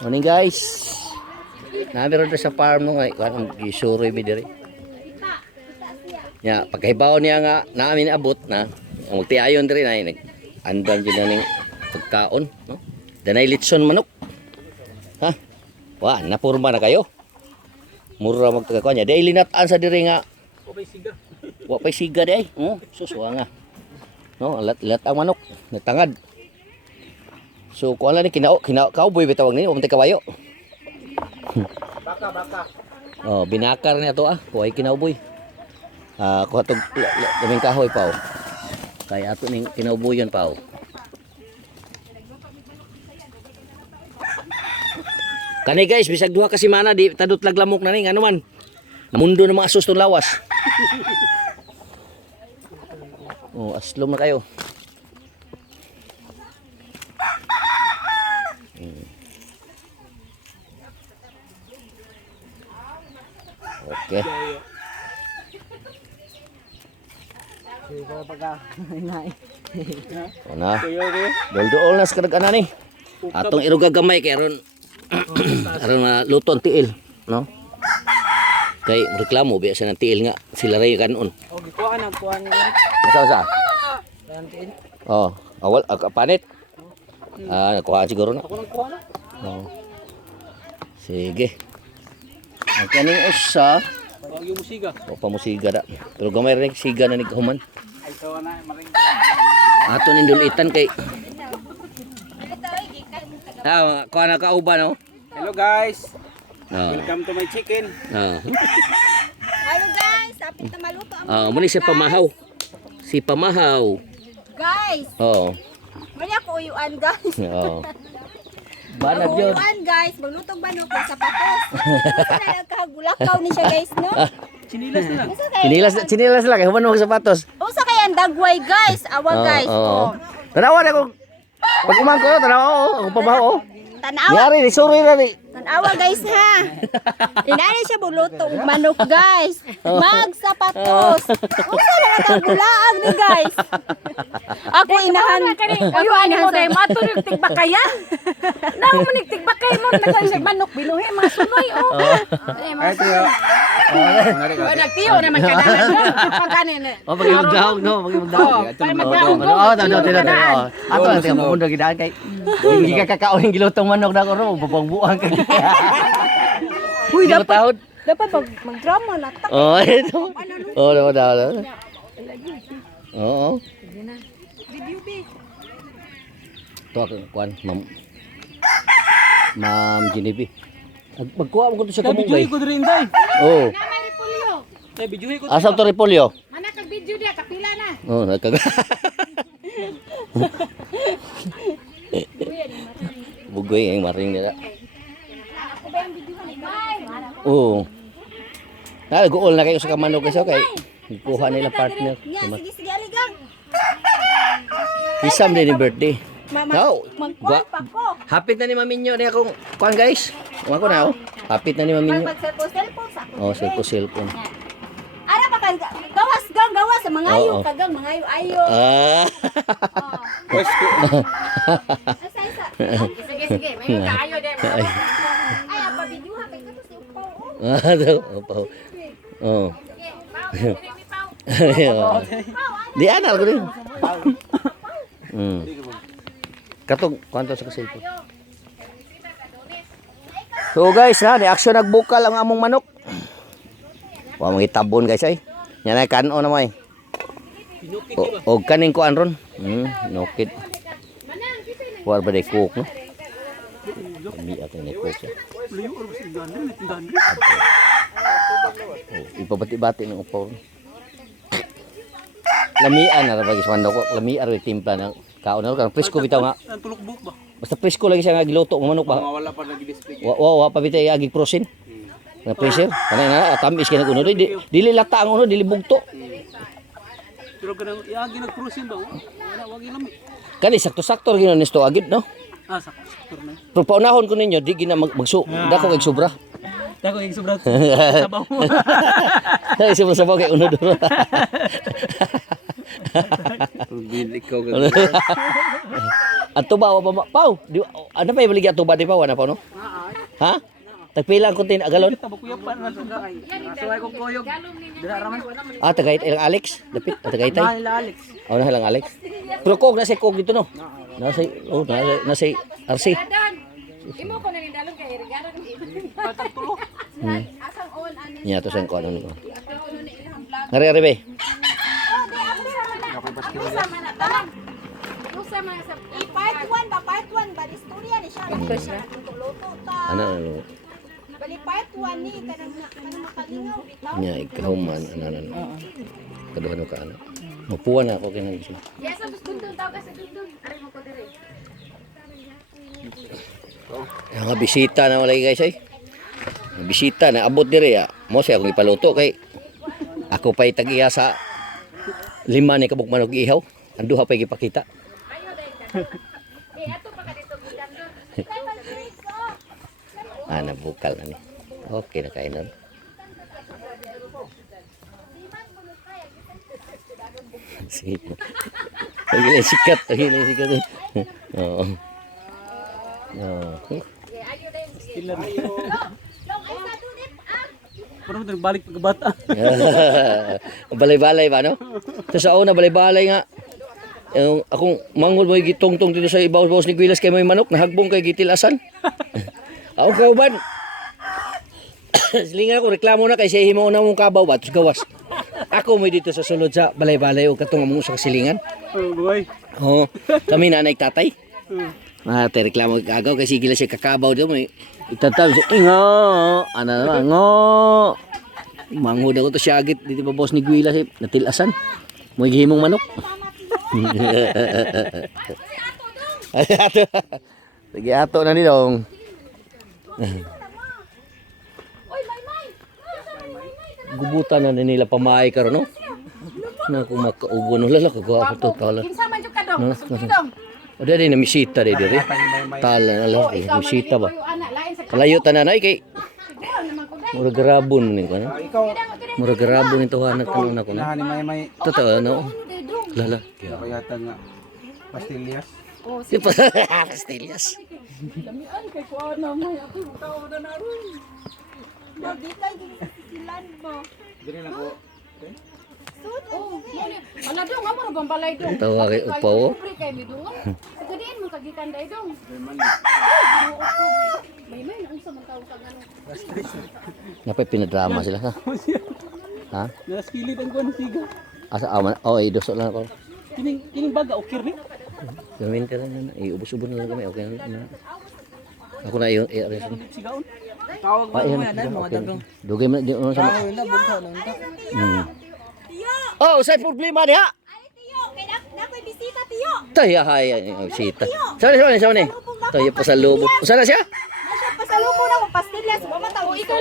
Morning guys. Namin rin sa farm no ngay kanang gisuroy mi diri. Ya, pagkahibaw niya nga namin abot na ang magtiayon diri na nag andam gyud ning pagkaon no. Danay litson manok. Ha? Wa, napurma na kayo. Mura magtagakuan niya. Dai linataan sa diri nga. Wa pay siga dai. Suswa nga. No, lat ang manok, natangad. So kuan lang ni cowboy bitawag ni, umtay kabayo. Baka. Oh, binakar niya to kuhay kinauboy. Kuha tog daming kahoy pa Kaya ato ning kinauboyon pa Kani guys, bisag duha ka semana di tadot laglamok na ni ngano man. Namundo ng mga asos tong lawas. Aslom na kayo. Okay. Ana. Dol-dol na sa kadag-ana ni. Atong iruga gamay kay aron aron luton tiil, no? Kay reklamo biya sa ng tiil nga sila ray kanon. Oh, gikuha na kuha ni. Asa? Tiil. Awal panit. Nakuha siguro na. Ako nang kuha na. Sige. Ang kaning usa, Wag yung musiga. o pamusiga da. Pero gamay rin siga na ni kahuman. Ay sawa na maring. Ato ning dulitan kay. Kuha na kauban no. Hello guys. Oh. Welcome to my chicken. Hello guys, apit na maluto ang Muna si pamahaw. Si pamahaw. guys. Oo. Mali ako uyuan guys. Oo. Banag yun. Uyuan guys, maglutog ba no kung sapatos. Kasi nagkagulakaw ni siya guys no. Chinilas na lang. Chinilas lang kay human mo sapatos. Usa kay ang dagway guys, awa guys. Tanawa na kung pag umangko tanawa ako pamahaw. Tanawa. Yari ni suri na ni. Tanawa guys ha. Inani siya bulutog manok guys. Magsapatos. Usa na nagkagulaag ni guys. Ako inahan. Uyuan mo dahil matunog tigbakayan. Nang manig tigbakay mo nagkalisag manok binuhi mga sunoy Ay tiyo. Nagtiyo naman kananan mo. Pagkanin eh. Pag-ibagdahog no, pag-ibagdahog. Ato lang tingnan mo mundo gidaan kay. Hindi ka kakaon gilutong manok na ko ro, babang-buang kay. Uy, Tahod. dapat mag-drama na tak. Ito. Dapat. Oo. Video be. Ito ako, kuan, Ma'am Genevieve. Magkuha mo ko to sa Bijuhi kamugay. ko diri inday. Oo. Naman ni Pulyo. Tay bijuhi ko. Asam to repolyo? Mana kag video dia kapila na. Oo, nagkaga. Bugoy ang maring nila. Oo. Nag-uol na kayo sa kamanok kasi kay kuha nila partner. Sige aligang. Isam din yung birthday. Magkuhan pa ko. Hapit na ni Maminyo niya akong kuan guys. Umako na Hapit na ni Maminyo. Mag-cellphone sa ako. Cellphone. Ara pa kan gawas sa mangayo Oo. kagang mangayo-ayo. Asa. Sige. May kaayo de. Ay apa video ha kay kato si upaw. Opo. Oh. Di anal ko din. Katong kwanto sa cellphone. So guys, ni action nagbukal ang among manok. Wa mo itabon guys ay. Yan ay kanon na mo ay. O kaning kuan ron. Nokit. War ba day cook no? Kami ato ni cook siya. Ipabati-bati ng upaw. Lamian na bagi sa manok ko. Lamian ri timpla ng kaon na kan presko bitaw nga. Ang tulukbuk ba? Basta presko lagi siya nga giluto ng manok ba. Mawala pa nag-display. Wa pa bitay agig prosin. Na pressure. Kanay na tamis kay naguno dili lata ang uno dili bugto. Pero kanang iagi nag-cruising ba? Wala wag ilami. Kani sakto-sakto ginon nisto agid no. Saktor na. Pero paunahon ko ninyo di gina dako kay sobra. Dako yung sobra. Sabaw mo. Dai sabaw kay uno duro. Ikaw Ang tuba wa pa pau. Di ano pa ibalik ang tuba di pa wala pa no? Ha? Tagpila ang kontin agalon. Tabo kuya pa na kay. Nasuway ko koyog. Dira raman. Ah, tagayt ilang Alex. Dapit tagaytay. Mahal Alex. Oh, na lang Alex. Pero kog na si kog dito no. Nasa nasa RC. Imo ko na ni dalon kay regalo ni. Patagtulo. Asang on ani. Nya to sen ko ano nito. Ngari ari be. Sama na tanan. Usa man sa Part 1 ba? Part 1 ba? Istorya ni siya. Luto ta. Ano. Bali part 1 ni kanang makalingaw bitaw. Nya ikaw man ano. Kaduhan ka ano. Mapuan ako kinang gusto. Yes, sa dundun daw ka sa dundun. Ari mo ko dire. Nga bisita na wala guys ay. Bisita na abot dire ya. Mo siya akong ipaluto kay ako pa'y tag-iya sa 5 ni kabog manok ihaw. Ang duha pa'y gipakita. Ato pa ka dito gidan doon. Nabukal na ni. Okay na kain nun. Sige. Lagi sikat. Oo. Pero balik pag bata. Balay-balay ba, no? Sa una, balay-balay nga. Yung akong mangol mo gitong-tong dito sa ibaw-bawas ni Guilas kay may manok, nahagbong kay gitilasan. Ako kauban. Silingan ako, reklamo na kay siya himo na mong kabaw ba, gawas. Ako mo dito sa sulod sa balay-balay o katong mo sa kasilingan. Oh, boy. Oo, kami nanay tatay. Tay reklamo kagaw kasi gila siya kakabaw daw may itataw siya. Ingo, ano naman, ngo. Manghud ako to siya agit dito ba boss ni Guila siya natilasan. Mo gihimong manok. Sige ato na ni dong. Gubutan na nila pamay karon no. Na kung makaubo no lala ko ako to tala. Kinsa man jud ka dong? Dong. O dali na misita di dire. Tala na lang misita ba. Kalayo tananay kay mura garabon ni ko no. Mura garabon ito hanap tanong na ko no. Nahani may Totoo no. Lala. kayata nga pastillas. Si pastillas. Mabitay din sa silan mo. Dire na ko. Oh, ala dong amo ra bang balay dong. Tawa kay upaw. Pre kay mi dong. Sagadiin mo kagikan day dong. May unsa man tawo kag ano. Napay pinadrama sila ha. Ha? Naskilit ang kuan siga. Asa aman ay doso lang ako. Kining baga okay ni. Gamin ka lang na. Iubos-ubos na lang kami. Okay na. Ako na yun. Arrange na. Sigaon. Tawag Ah, yan. Okay. Dugay mo na. Di mo sama. Oh, say problema diha. Ay tiyo, kay nakoy bisita tiyo. Tayo hay. Sita. Saan ni? Tayo pa sa lubo. Saan na siya? Nasya pasalubong na mo pastillas, wa mataw ikaw.